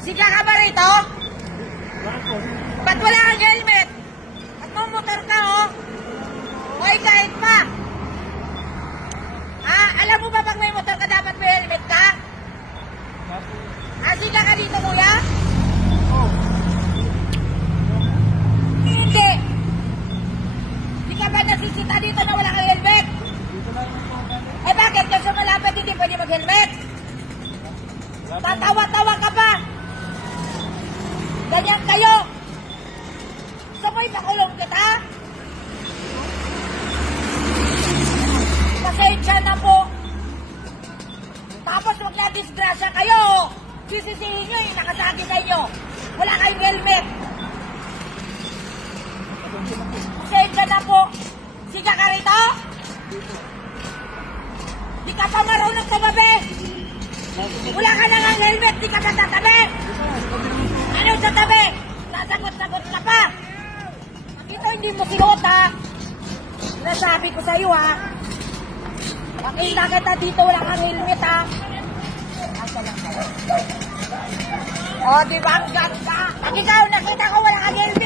Siga ka ba rito? Ba't wala kang helmet? At motor ka, oh? Hoy, kahit pa! Alam mo ba pag may motor ka dapat may helmet ka? Siga ka dito, kuya? Hindi! Di ka ba nasisita dito na wala kang helmet? Eh bakit? Kasi malapit hindi pwede mag-helmet? Tatawa-tawa ka pa! Ganyan kayo! Sabay makulong kita? Pasensya na po! Tapos wag na disgrasya kayo! Sisisihin nyo yung nakasakit kayo! Wala kayong helmet! Pasensya na po! Siga ka rito? Di ka pa marunong tumabi! Wala ka na ng helmet! Di ka na tatabi! Ano sa tabi? Sasagot-sagot ka pa! Ito hindi mo sinuot, ha? Nasabi ko sa'yo, ha? Makita kita dito, wala kang helmet, ha? O, di ba? Ang ganda! Pag ikaw nakita ko wala kang helmet,